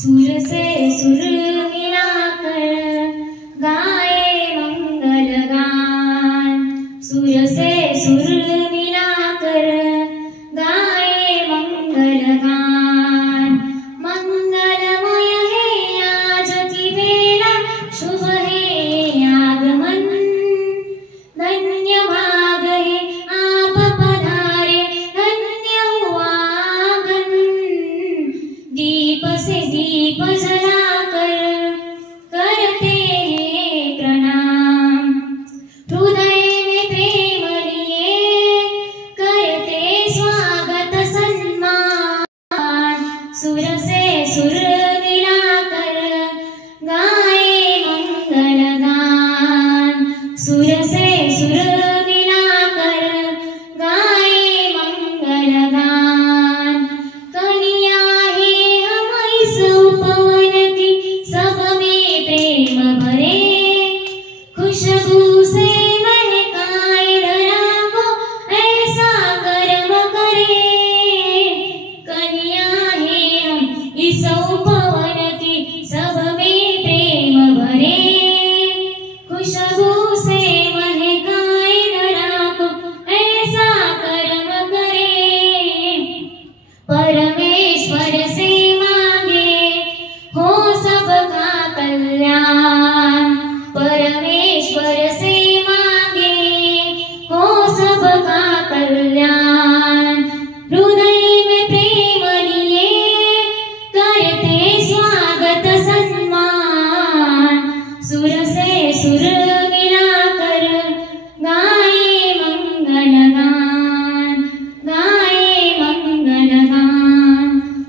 सुर से सुर मिलाकर गाए मंगल गान। सुर से सुर मिलाकर गाए मंगल गान। मंगलमय है आज की बेला, शुभ है आगमन। धन्य भाग है आप पधारे, धन्य हुआ आंगन। दीप से दीप जलाकर करते हैं प्रणाम। हृदय में प्रेम लिए करते स्वागत सम्मान। सुर से सुर मिलाकर गाए मंगल गान। सुर से सुर मिलाकर गाए मंगल गान। कन्या है हम इस उपवन की, सब में प्रेम भरे। खुशबू से महकाए धरा को, ऐसा कर्म करे। कन्या है हम इस उपवन